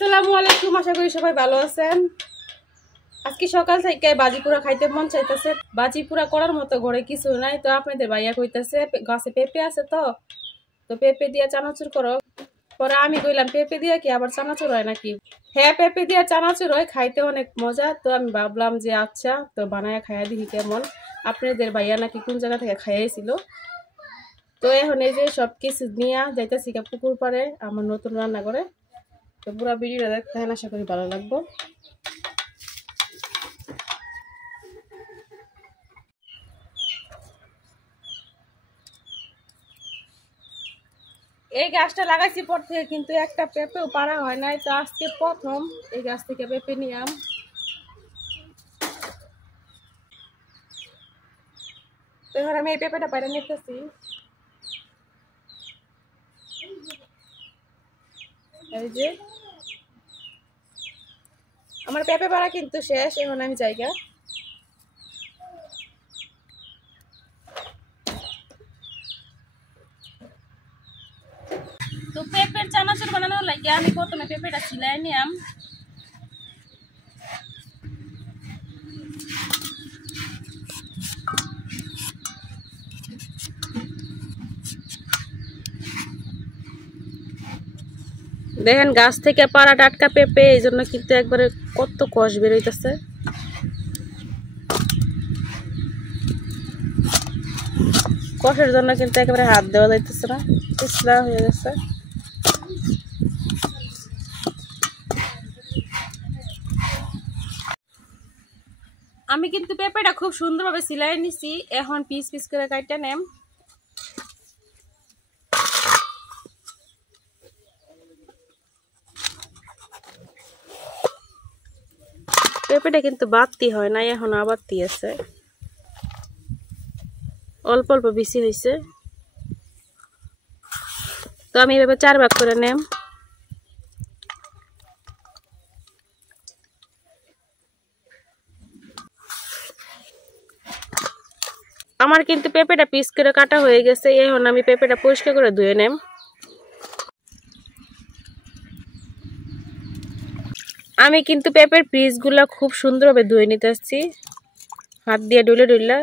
আসসালামু আলাইকুম, আশা করি সবাই ভালো আছেন। আজকে সকাল থেকে বাজি পুরা খাইতে মন চাইতেছে। বাজি পুরা করার মতো ঘরে কিছু নাই, তো আপনাদের ভাইয়া কইতাছে গাছে পেঁপে আছে, তো পেঁপে দিয়ে চানাচুর করো। পরে আমি কইলাম পেঁপে দিয়ে কি আবার চানাচুর হয় নাকি? হ্যাঁ, পেঁপে দিয়ে চানাচুর হয়, খাইতে অনেক মজা। তো আমি ভাবলাম যে আচ্ছা, তো বানায়া খাইয়া দিই কেমন। আপনাদের ভাইয়া নাকি কোন জায়গা থেকে খাইয়েছিল। তো এখন এই যে সব কিছু নিয়ে যাইতেছি পুকুর পাড়ে আমার নতুন রান্না করে। তো পুরো ভিডিওটা দেখতে হয়, আশা করি ভালো লাগবে। এই গাছটা লাগাইছি পর থেকে, কিন্তু একটা পেঁপেও পারা হয় নাই। তো আজকে প্রথম এই গাছ থেকে পেঁপে নিলাম। তো এখন আমি এই পেঁপেটা পাইরে নিতেছি। এই যে আমার পেঁপে পাড়া কিন্তু শেষ, এখন আমি জায়গা। তো পেঁপের চানাচুর বানানোর লাগে আমি প্রথমে পেঁপেটা ছিলাই নিলাম। দেখেন গাছ থেকে পাড়া টাটকা পেঁপে, এই জন্য কিন্তু একবারে কত কষ বেরোইতেছে। কষের জন্য কিন্তু একেবারে হাত দেওয়া যাইতেছে না, পিছলা হয়ে গেছে। আমি কিন্তু পেঁপেটা খুব সুন্দরভাবে সিলাই নিছি, এখন পিস পিস করে কাটতে নেম। পেঁপেটা কিন্তু বাড়তি হয় না, এখন আবারতি আছে, অল্প অল্প বেশি হয়েছে। তো আমি এভাবে 4 ভাগ করে নেম। আমার কিন্তু পেঁপেটা পিস করে কাটা হয়ে গেছে, এখন আমি পেঁপেটা পরিষ্কার করে ধুয়ে নেম। আমি কিন্তু পেঁপের পিসগুলো খুব সুন্দরভাবে ধুয়ে নিতে আসছি, হাত দিয়ে ডুলে ডুলে,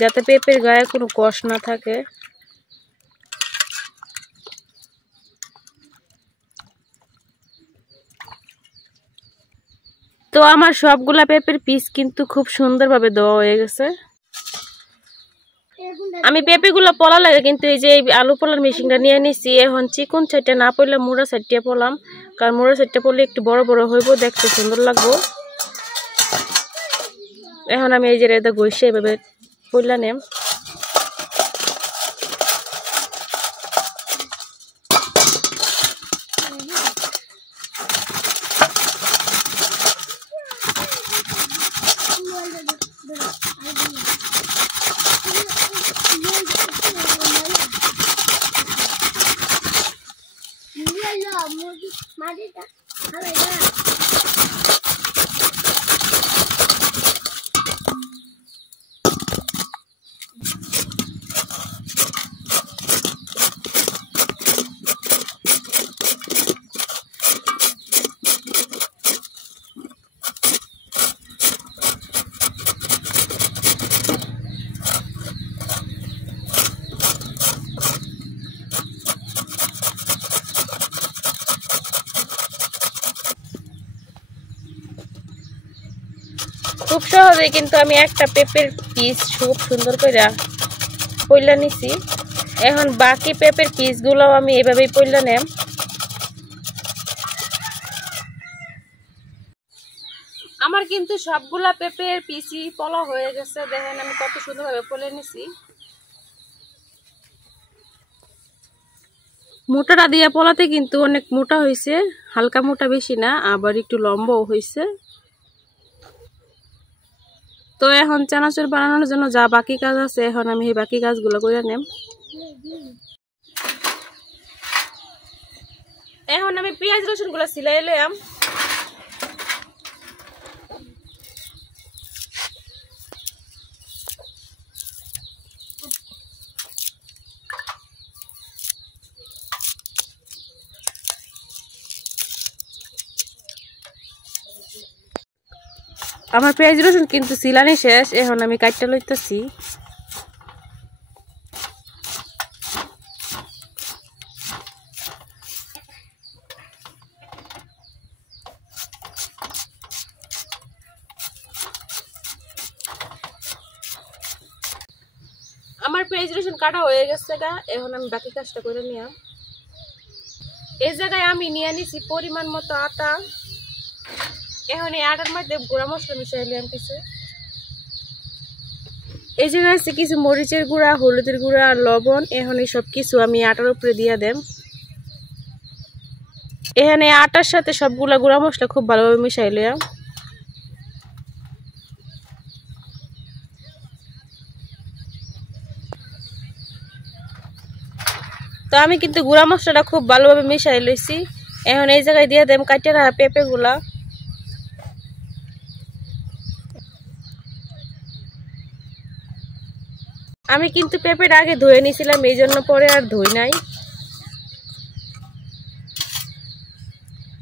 যাতে পেঁপের গায়ে কোনো কষ না থাকে। তো আমার সবগুলা পেঁপের পিস কিন্তু খুব সুন্দরভাবে দেওয়া হয়ে গেছে। আমি পেঁপেগুলো পলা লাগে কিন্তু এই যে আলু পোলার মেশিনটা নিয়ে নিছি। এখন চিকন সাইডটা না পড়লে মুড়া সাইডটা পড়লাম, কারণ মুড়া সাইডটা পড়লে একটু বড় বড় হইব, দেখতে সুন্দর লাগবো। এখন আমি এই যে রেদা ঘষে এভাবে পড়লা নেম। খুব সহজে কিন্তু আমি একটা পেঁপের পিস খুব সুন্দর করে পইলা নিছি। এখন বাকি পেঁপের পিসগুলো আমি এভাবেই পইলা নেম। আমার কিন্তু সবগুলা পেঁপের পিসই পলা হয়ে গেছে, দেখেন আমি কত সুন্দরভাবে পলে নিছি। মোটাটা দিয়ে পলাতে কিন্তু অনেক মোটা হয়েছে, হালকা মোটা বেশি না, আবার একটু লম্বাও হয়েছে। তো এখন চানাচুর বানানোর জন্য যা বাকি কাজ আছে, এখন আমি এই বাকি কাজগুলো করে নেব। এখন আমি পেঁয়াজ রসুন গুলো সিলাই এলাম। আমার পেঁয়াজ রসুন কিন্তু সিলানি শেষ, এখন আমি কাটটা লইতেছি। আমার পেঁয়াজ রসুন কাটা হয়ে গেছে গা, এখন আমি বাকি কাজটা করে নিলাম। এই জায়গায় আমি নিয়ে নিছি পরিমাণ মতো আটা। এখন এই আটার মধ্যে গুঁড়া মশলা মিশাই নিলাম কিছু। এই জায়গায় আছে কিছু মরিচের গুঁড়া, হলুদের গুঁড়া আর লবণ। এখন এই সব কিছু আমি আটার উপরে দিয়ে দেব। এখানে আটার সাথে সবগুলা গুঁড়া মশলা খুব ভালোভাবে মিশাই লিলাম। তো আমি কিন্তু গুঁড়া মশলাটা খুব ভালোভাবে মিশাই লইছি। এখন এই জায়গায় দিয়ে দেব কাটে রাখা পেঁপে গুলা। আমি কিন্তু পেঁপেটা আগে ধুয়ে নিয়েছিলাম, এই জন্য পরে আর ধুই নাই।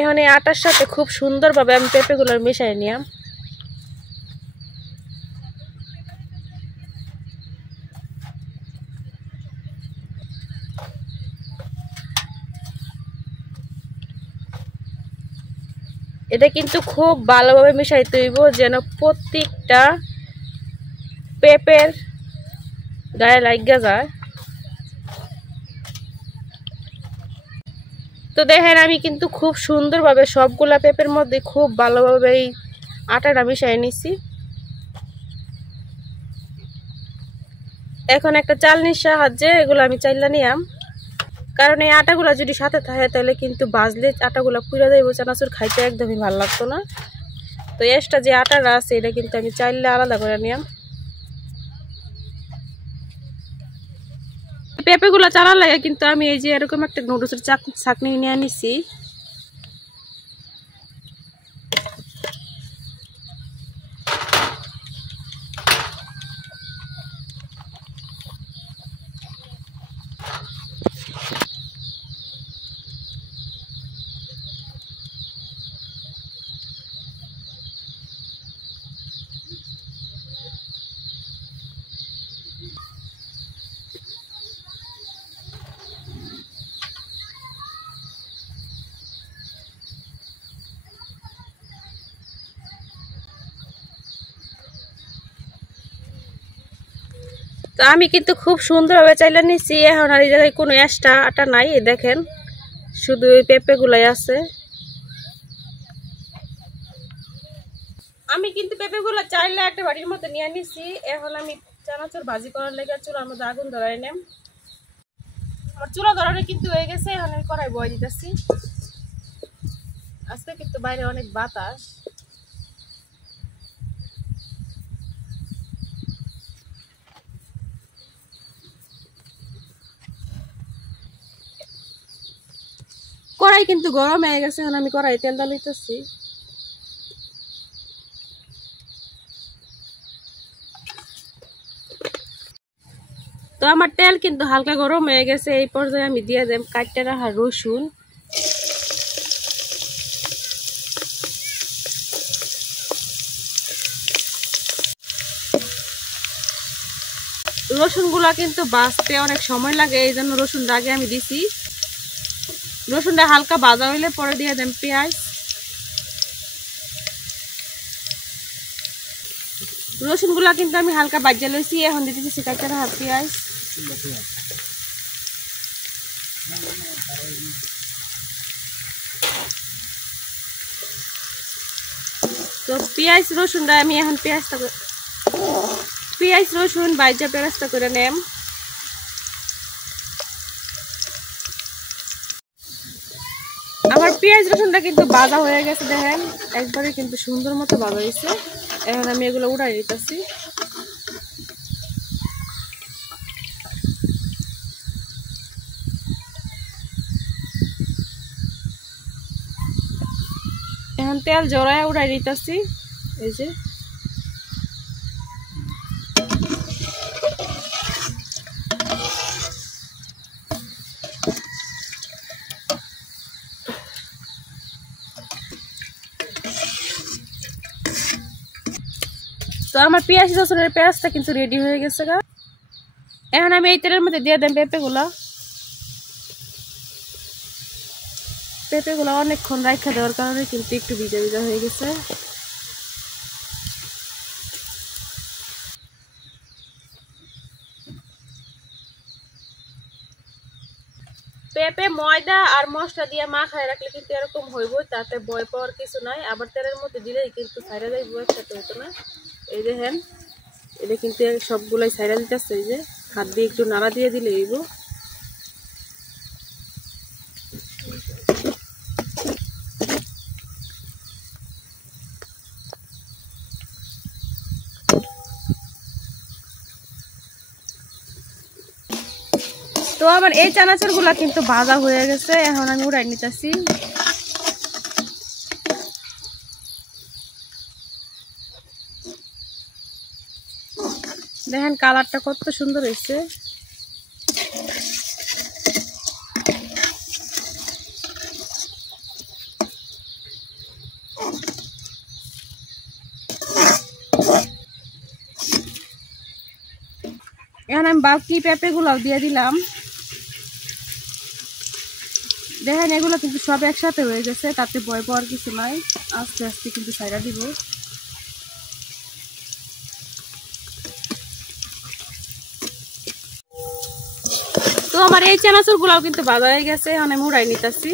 এখন এই আটার সাথে খুব সুন্দরভাবে আমি পেঁপেগুলো মিশাই নিলাম। এটা কিন্তু খুব ভালোভাবে মিশাইতে হইব, যেন প্রত্যেকটা পেঁপের গায়ে লাগা যায়। তো দেখেন আমি কিন্তু খুব সুন্দরভাবে সবগুলা পেঁপের মধ্যে খুব ভালোভাবে এই আটাটা মিশাই নিছি। এখন একটা চালনির সাহায্যে এগুলো আমি চাইলা নিলাম, কারণ এই আটাগুলা যদি সাথে থাকে তাহলে কিন্তু ভাজলে আটাগুলা পুড়ে যাইব, চানাচুর খাইতে একদমই ভালো লাগতো না। তো এক্সট্রা যে আটাটা আছে এটা কিন্তু আমি চাইলে আলাদা করে নিলাম। পেঁপেগুলা চালার লাগে কিন্তু আমি এই যে এরকম একটা নুডলসের ছাঁকনি নিয়ে নিছি। তো আমি কিন্তু খুব সুন্দরভাবে চাইলে নিছি। এখন আর এই জায়গায় কোনো এক্সট্রা আটা নাই, দেখেন শুধু এই পেঁপেগুলাই আছে। আমি কিন্তু পেঁপেগুলো চাইলে একটা বাড়ির মতো নিয়ে নিছি। এখন আমি চানাচুর ভাজি করার লেগে চুলার মধ্যে আগুন ধরাই নেম। আমার চুলা ধরানো কিন্তু হয়ে গেছে, এখন আমি কড়াই বয় দিতেছি। আজকে কিন্তু বাইরে অনেক বাতাস। কড়াই কিন্তু গরম হয়ে গেছে, এখন আমি কড়াই তেল ডালিতেছি। তো আমার তেল কিন্তু হালকা গরম হয়ে গেছে। এই পর্যায়ে আমি দিয়ে দেব কাটতে রাখা রসুন। রসুনগুলা কিন্তু বাছতে অনেক সময় লাগে, এই জন্য রসুনটা আগে আমি দিছি। রসুনটা হালকা ভাজা হইলে পরে দিয়ে দেন পেঁয়াজ। রসুনগুলা কিন্তু আমি হালকা ভাজা লইছি, এখন দিতেছি কাটতে রাখা পেঁয়াজ। তো পেঁয়াজ রসুনটা আমি এখন পেঁয়াজ রসুন ভাজা পেঁয়াজটা করে নেম। আমার পেঁয়াজ রসুনটা কিন্তু ভাজা হয়ে গেছে, দেখেন একবারে কিন্তু সুন্দর মতো ভাজা হয়েছে। এখন আমি এগুলো উঠাই দিতেছি। এখন তেল জড়ায় উঠাই দিতেছি। এই যে তো আমার 85 রসুনের পেঁয়াজটা কিন্তু রেডি হয়ে গেছে গা। এখন আমি এই তেলের মধ্যে দিয়ে দেব পেঁপেগুলো অনেকক্ষণ রাখা দেওয়ার কারণে কিন্তু একটু ভিজা ভিজা হয়ে গেছে। পেঁপে ময়দা আর মশলা দিয়ে মাখায় রাখলে কিন্তু এরকম হইব, তাতে ভয় পাওয়ার কিছু নাই। আবার তেলের মধ্যে দিলেই কিন্তু ছাইড়া যাইব, একসাথে হইতো না। এই দেখেন, এটা কিন্তু সবগুলাই ছাইড়া দিতেছে। এই যে হাত দিয়ে একটু নাড়া দিয়ে দিলে হইব। তো আমার এই চানাচুর গুলা কিন্তু ভাজা হয়ে গেছে, এখন আমি উড়াই নিতেছি। দেখেন কালারটা কত সুন্দর হয়েছে। এখন আমি বাকি পেঁপে গুলাও দিয়ে দিলাম। দেখেন এগুলো কিন্তু সব একসাথে হয়ে গেছে, তাতে ভয় পাওয়ার কিছু নাই। আস্তে আস্তে কিন্তু ছাইড়া দিব। তো আমার এই চানাচুর গুলাও কিন্তু ভাজা হয়ে গেছে, এখন আমি উড়াই নিতেছি।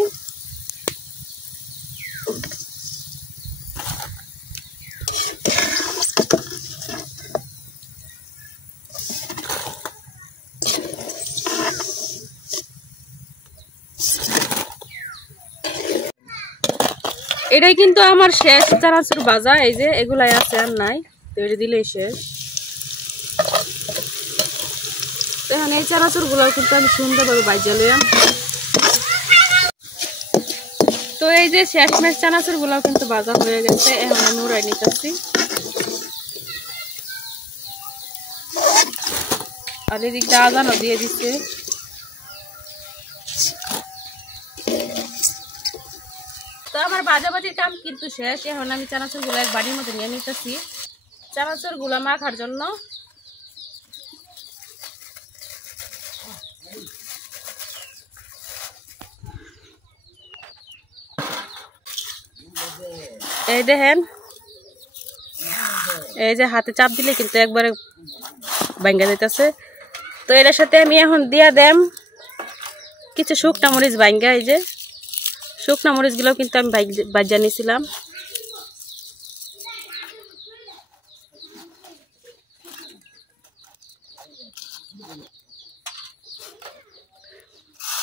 এটাই কিন্তু আমার শেষ চানাচুর ভাজা। এই যে এগুলাই আছে, আর নাই, তো এটা দিলেই শেষ। এখন এই চানাচুর গুলো কিন্তু আমি সুন্দরভাবে ভাজা লইলাম। তো এই যে শেষমেশ চানাচুর গুলো কিন্তু ভাজা হয়ে গেছে, এখন আমি উড়াই নিতেছি। আর এদিকটা আদানও দিয়ে দিচ্ছে। তো আমার ভাজাভাজির কাম কিন্তু শেষ। এখন আমি চানাচুর গুলো এক বাড়ির মধ্যে নিয়ে নিতেছি চানাচুর গুলো মাখার জন্য। এই দেখেন, এই যে হাতে চাপ দিলে কিন্তু একবারে ভাঙ্গা যাইতেছে। তো এটার সাথে আমি এখন দিয়া দেম কিছু শুকনা মরিচ ভাঙ্গা। এই যে শুকনা মরিচ গুলো কিন্তু আমি ভাজা নিয়েছিলাম।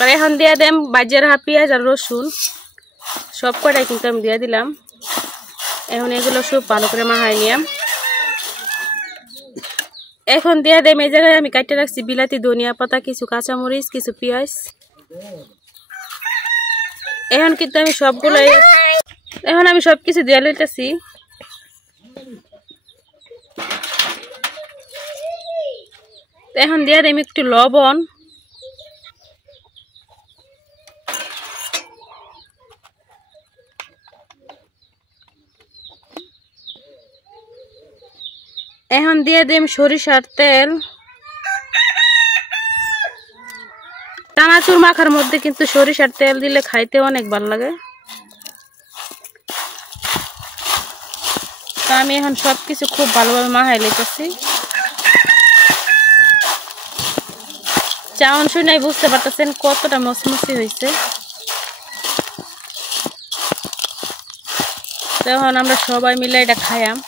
আর এখন দিয়া দেম ভাজা রাখা পেঁয়াজ আর রসুন, সব কটাই কিন্তু আমি দিয়ে দিলাম। এখন এগুলো সব ভালো করে মাখাই নিলাম। এখন দিয়ে দেম এই জায়গায় আমি কাটতে রাখছি বিলাতি, ধনিয়া পাতা, কিছু কাঁচামরিচ, কিছু পেঁয়াজ। এখন কিন্তু আমি সবগুলো সবকিছু দিয়ে লইতেছি। এখন দিয়ে দেম একটু লবণ। এখন দিয়ে দেম সরিষার তেল। চানাচুর মাখার মধ্যে কিন্তু সরিষার তেল দিলে খাইতে অনেক ভালো লাগে। তো আমি এখন সবকিছু খুব ভালোভাবে মাখাই লইতেছি। চাউন শুনে বুঝতে পারতেছেন কতটা মচমচি হয়েছে। তখন আমরা সবাই মিলে এটা খাইয়াম।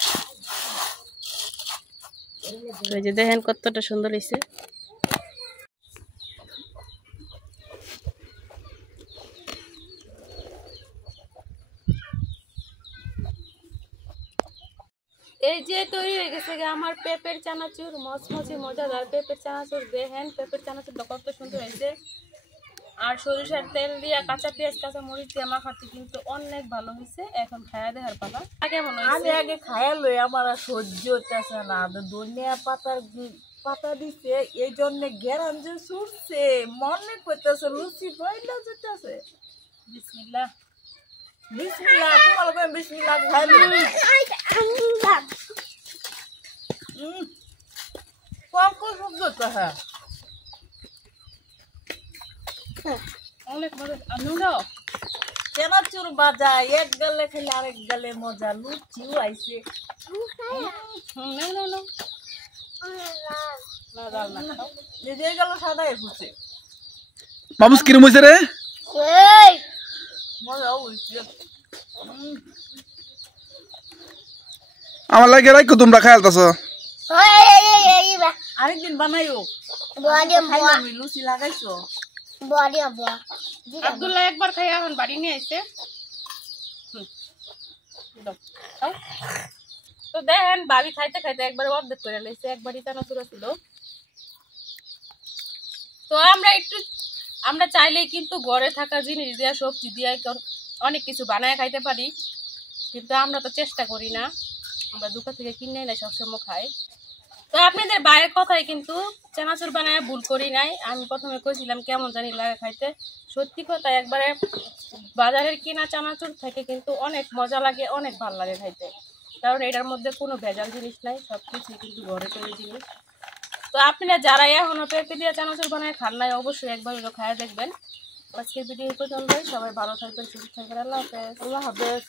এই যে দেখেন কতটা সুন্দর হয়েছে। এই যে তৈরি হয়ে গেছে আমার পেঁপের চানাচুর, মচমচে মজাদার পেঁপের চানাচুর। দেখেন পেঁপের চানাচুরটা কত সুন্দর হয়েছে। আর সরিষার তেল দিয়ে কাঁচা পেঁয়াজ কাঁচা মরিচ দিয়ে মাখাতে কিন্তু অনেক ভালো হয়েছে। এখন খায়া দেখার পালা। কেমন হয়েছে? আমি আগে খায়া লই, আমার আর সহ্য হইতেছে না। ধনিয়া পাতা দিছে, এই জন্য গেরান যে ছুটছে, মনে করতেছে লুচি পয়লা যেতেছে। বিসমিল্লাহ বিসমিল্লাহ, তোমার বিসমিল্লাহ খাইলো। কম করে শব্দ তো হ্যাঁ অনেক মজা নুডো চানাচুর ভাজা এক গালে খেলে আরেক গালে মজা লুচিও আইছে নাও নাও নাও না ডাল না খাও যে গেল সাদাই ফুটছে বাবুস কিরম হইছে রে মজা হইছে আমার লাগে রাইকো তোমরা খাইলতাছ আরেকদিন বানাইও আমি লুচি লাগাইছো আব্দুল্লাহ একবার খাই এখন বাড়ি নিয়ে আইছে তো দেখেন ভাবি খাইতে খাইতে একবার অর্ধেক করে লাইছে একবারই চানাচুর ছিল তো আমরা চাইলেই কিন্তু ঘরে থাকা জিনিস দিয়ে সবজি দিয়ে অনেক কিছু বানায় খাইতে পারি কিন্তু আমরা তো চেষ্টা করি না আমরা দোকান থেকে কিনে নাই সবসময় খাই তো আপনাদের বাইরের কথাই কিন্তু চানাচুর বানায় ভুল করি নাই আমি প্রথমে কইছিলাম কেমন জানি লাগে খাইতে সত্যি কথা একবারে বাজারের কিনা চানাচুর থেকে কিন্তু অনেক মজা লাগে অনেক ভালো লাগে খাইতে কারণ এটার মধ্যে কোনো ভেজাল জিনিস নাই সব কিছুই কিন্তু ঘরে তৈরি জিনিস তো আপনারা যারা এখনো পেঁপে দিয়ে চানাচুর বানায় খান নাই অবশ্যই একবার হলো খায়া দেখবেন আজকের ভিডিও পর্যন্তই সবাই ভালো থাকবেন সুস্থ থাকবেন আল্লাহ হাফেজ